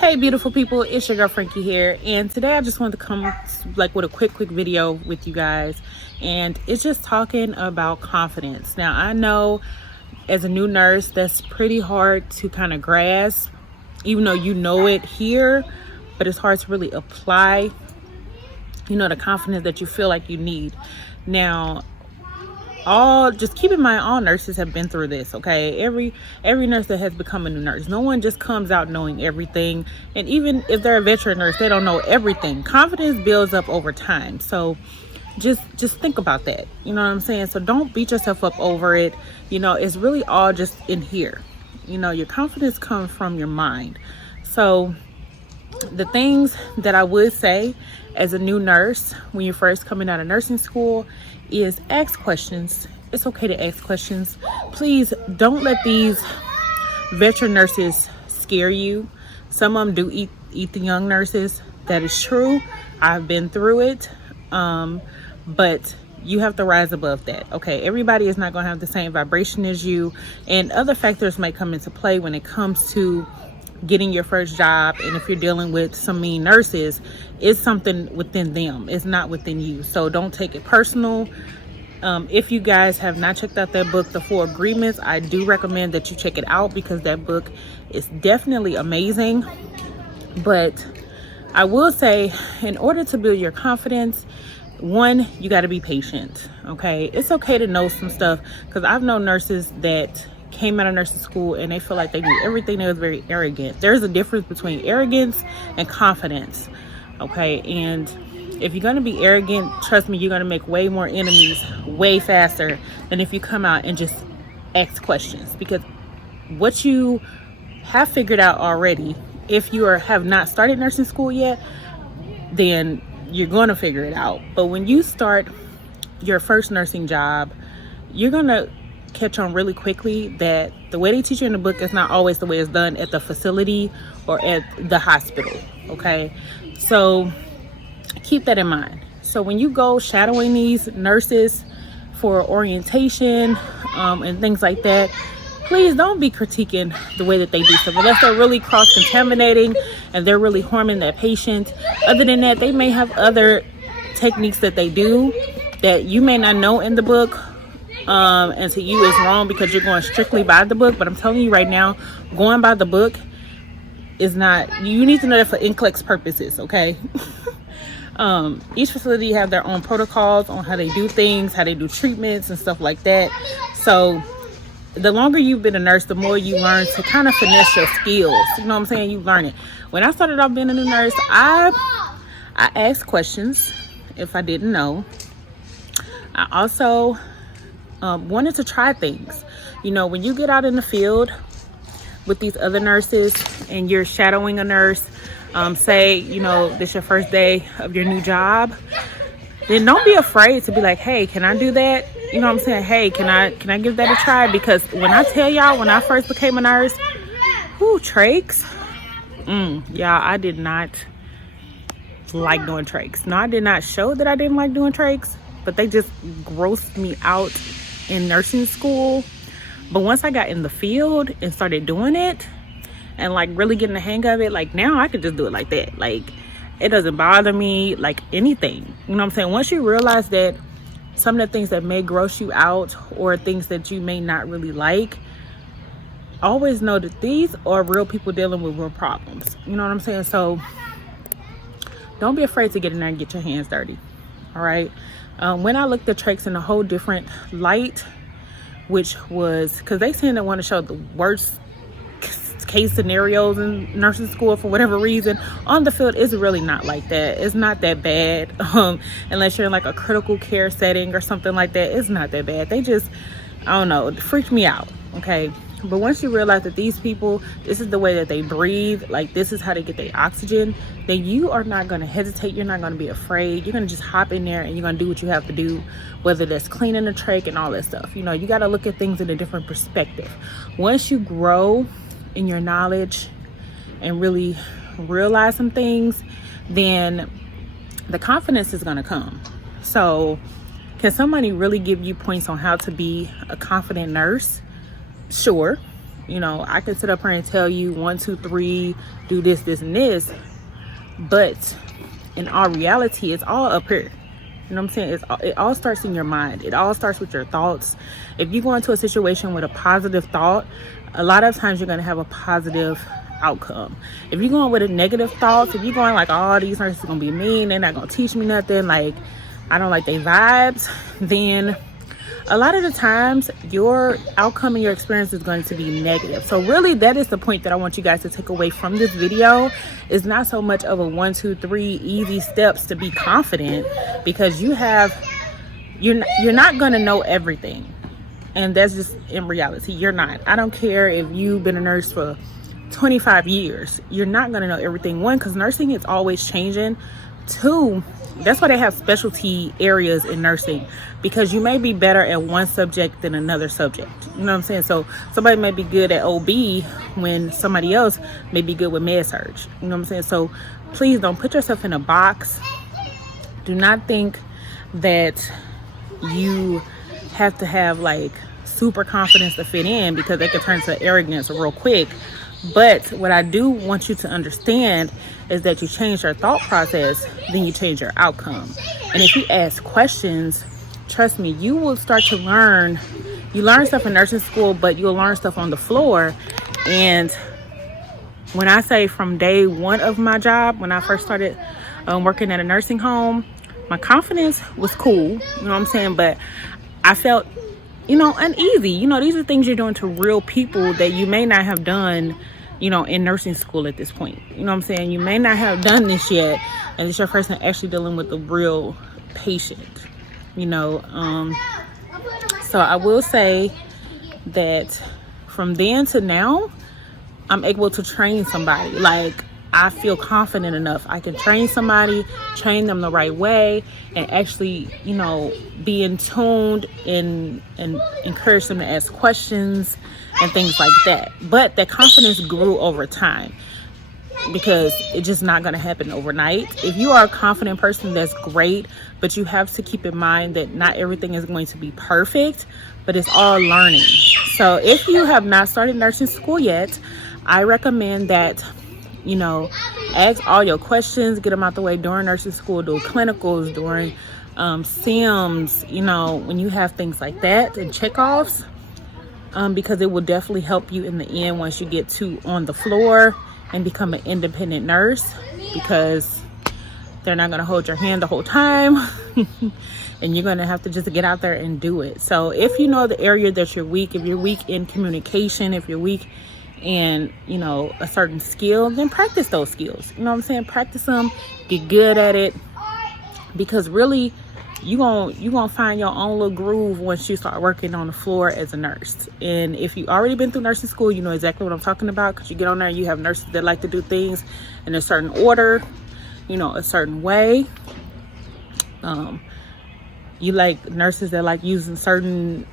Hey beautiful people, it's your girl Frankie here, and today I just wanted to come with a quick video with you guys, and it's just talking about confidence. Now I know as a new nurse that's pretty hard to kind of grasp, even though you know it here, but it's hard to really apply, the confidence that you feel like you need. Now just keep in mind, all nurses have been through this, okay? Every nurse that has become a new nurse, no one just comes out knowing everything. And even if they're a veteran nurse, they don't know everything. Confidence builds up over time. So just think about that, you know what I'm saying? So don't beat yourself up over it. It's really all just in here. Your confidence comes from your mind. So the things that I would say as a new nurse when you're first coming out of nursing school is ask questions. It's okay to ask questions. Please don't let these veteran nurses scare you. Some of them do eat the young nurses. That is true. I've been through it. But you have to rise above that, okay? Everybody is not going to have the same vibration as you, and other factors might come into play when it comes to getting your first job. And if you're dealing with some mean nurses, it's something within them, it's not within you. So don't take it personal. If you guys have not checked out that book, The 4 Agreements, I do recommend that you check it out, because that book is definitely amazing. But I will say, in order to build your confidence, one, you got to be patient, okay? It's okay to know some stuff, because I've known nurses that came out of nursing school and they feel like they knew everything. They was very arrogant. There's a difference between arrogance and confidence, okay? And if you're going to be arrogant, trust me, you're going to make way more enemies way faster than if you come out and just ask questions. Because what you have figured out already, if you have not started nursing school yet, then you're going to figure it out. But when you start your first nursing job, you're going to catch on really quickly that the way they teach you in the book is not always the way it's done at the facility or at the hospital, okay? So keep that in mind. So when you go shadowing these nurses for orientation and things like that, please don't be critiquing the way that they do stuff, unless they're really cross-contaminating and they're really harming that patient. Other than that, they may have other techniques that they do that you may not know in the book, and to you is wrong because you're going strictly by the book. But I'm telling you right now, going by the book is not, you need to know that for NCLEX purposes, okay? Each facility have their own protocols on how they do things, how they do treatments and stuff like that. So the longer you've been a nurse, the more you learn to kind of finesse your skills. You know what I'm saying? You learn it. When I started off being a new nurse, I asked questions if I didn't know. I also wanted to try things. When you get out in the field with these other nurses and you're shadowing a nurse, say, this your first day of your new job, then don't be afraid to be like, hey, can I do that? You know what I'm saying? Hey, can I give that a try? Because when I tell y'all, when I first became a nurse, trachs, y'all, I did not like doing trachs. No, I did not show that I didn't like doing trachs, but they just grossed me out in nursing school. But once I got in the field and started doing it and really getting the hang of it, now I could just do it like that. It doesn't bother me like anything. You know what I'm saying? Once you realize that some of the things that may gross you out or things that you may not really like, always know that these are real people dealing with real problems. You know what I'm saying? So don't be afraid to get in there and get your hands dirty. All right. When I looked at trachs in a whole different light, which was because they tend to want to show the worst case scenarios in nursing school for whatever reason. On the field, it's really not like that. It's not that bad, unless you're in a critical care setting or something like that. It's not that bad. They just, I don't know, it freaked me out, okay? But once you realize that these people, this is the way that they breathe, this is how they get their oxygen, then you are not going to hesitate. You're not going to be afraid. You're going to just hop in there and you're going to do what you have to do, whether that's cleaning the trach and all that stuff. You got to look at things in a different perspective. Once you grow in your knowledge and really realize some things, then the confidence is going to come. So can somebody really give you points on how to be a confident nurse? Sure. You know, I can sit up here and tell you 1, 2, 3, do this, this, and this, but in all reality, it's all up here. You know what I'm saying? It all starts in your mind. It all starts with your thoughts. If you go into a situation with a positive thought, a lot of times you're going to have a positive outcome. If you're going with a negative thoughts, if you're going like, oh, these nurses are going to be mean, they're not going to teach me nothing, like, I don't like their vibes, then a lot of the times your outcome and your experience is going to be negative. So really, that is the point that I want you guys to take away from this video. Is not so much of a 1, 2, 3 easy steps to be confident, because you're not going to know everything, and that's just in reality. You're not. I don't care if you've been a nurse for 25 years, you're not going to know everything. One, because nursing is always changing. Two, that's why they have specialty areas in nursing, because you may be better at one subject than another subject. You know what I'm saying? So somebody may be good at OB when somebody else may be good with med surg. You know what I'm saying? So please don't put yourself in a box. Do not think that you have to have like super confidence to fit in, because they can turn to arrogance real quick. But what I do want you to understand is that you change your thought process, then you change your outcome. And if you ask questions, trust me, you will start to learn. You learn stuff in nursing school, but you'll learn stuff on the floor. And when I say from day one of my job, when I first started working at a nursing home, my confidence was cool, you know what I'm saying? But I felt, uneasy. These are things you're doing to real people that you may not have done, in nursing school at this point. You know what I'm saying? You may not have done this yet, and it's your first time actually dealing with a real patient, So I will say that from then to now, I'm able to train somebody. Like, I feel confident enough. I can train somebody, train them the right way, and actually, be in tuned and encourage them to ask questions and things like that. But that confidence grew over time, because it's just not going to happen overnight. If you are a confident person, that's great, but you have to keep in mind that not everything is going to be perfect, but it's all learning. So if you have not started nursing school yet, I recommend that ask all your questions, get them out the way during nursing school, do clinicals, during sims, when you have things like that and checkoffs, because it will definitely help you in the end once you get to on the floor and become an independent nurse, because they're not going to hold your hand the whole time and you're going to have to just get out there and do it. So if you know the area that you're weak, if you're weak in communication, if you're weak and a certain skill, then practice those skills. You know what I'm saying? Practice them, get good at it, because really you gonna find your own little groove once you start working on the floor as a nurse. And if you already been through nursing school, you know exactly what I'm talking about, because you get on there and you have nurses that like to do things in a certain order, a certain way. You like nurses that like using certain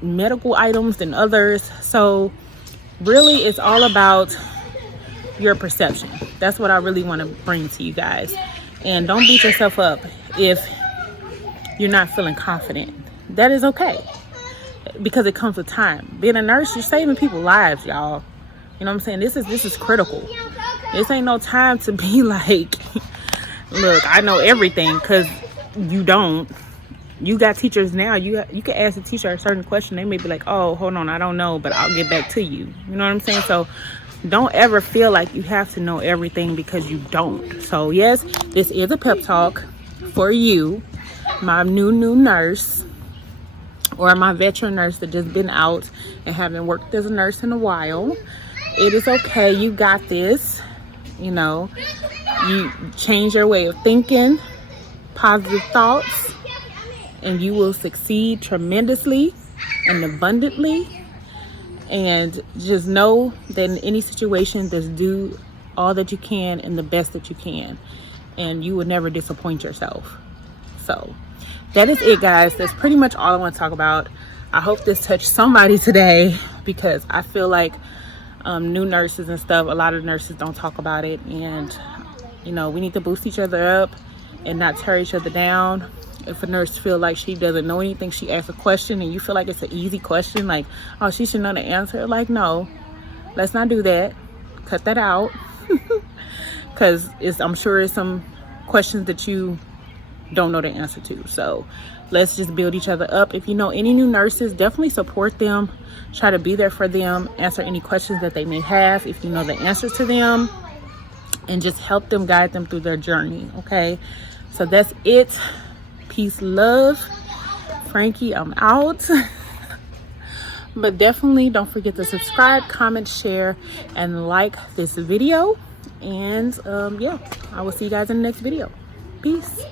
medical items than others. So really, it's all about your perception. That's what I really want to bring to you guys. And don't beat yourself up if you're not feeling confident. That is okay, because it comes with time. Being a nurse, you're saving people's lives, y'all. You know what I'm saying? This is critical. This ain't no time to be like, look, I know everything, because you don't. You got teachers now, you can ask the teacher a certain question, they may be like, oh, hold on, I don't know, but I'll get back to you. You know what I'm saying? So don't ever feel like you have to know everything, because you don't. So yes, this is a pep talk for you, my new nurse, or my veteran nurse that just been out and haven't worked as a nurse in a while. It is okay. You got this. You change your way of thinking, positive thoughts, and you will succeed tremendously and abundantly. And just know that in any situation, just do all that you can and the best that you can, and you will never disappoint yourself. So that is it, guys. That's pretty much all I want to talk about. I hope this touched somebody today, because I feel like new nurses and stuff, a lot of nurses don't talk about it, and we need to boost each other up and not tear each other down. If a nurse feel like she doesn't know anything, she asks a question and you feel like it's an easy question, like, oh, she should know the answer. Like, no, Let's not do that. Cut that out. Because I'm sure it's some questions that you don't know the answer to. So let's just build each other up. If you know any new nurses, definitely support them. Try to be there for them. Answer any questions that they may have if you know the answers to them. And just help them, guide them through their journey. Okay, so that's it. Peace, love. Frankie, I'm out. But definitely don't forget to subscribe, comment, share, and like this video. And yeah, I will see you guys in the next video. Peace.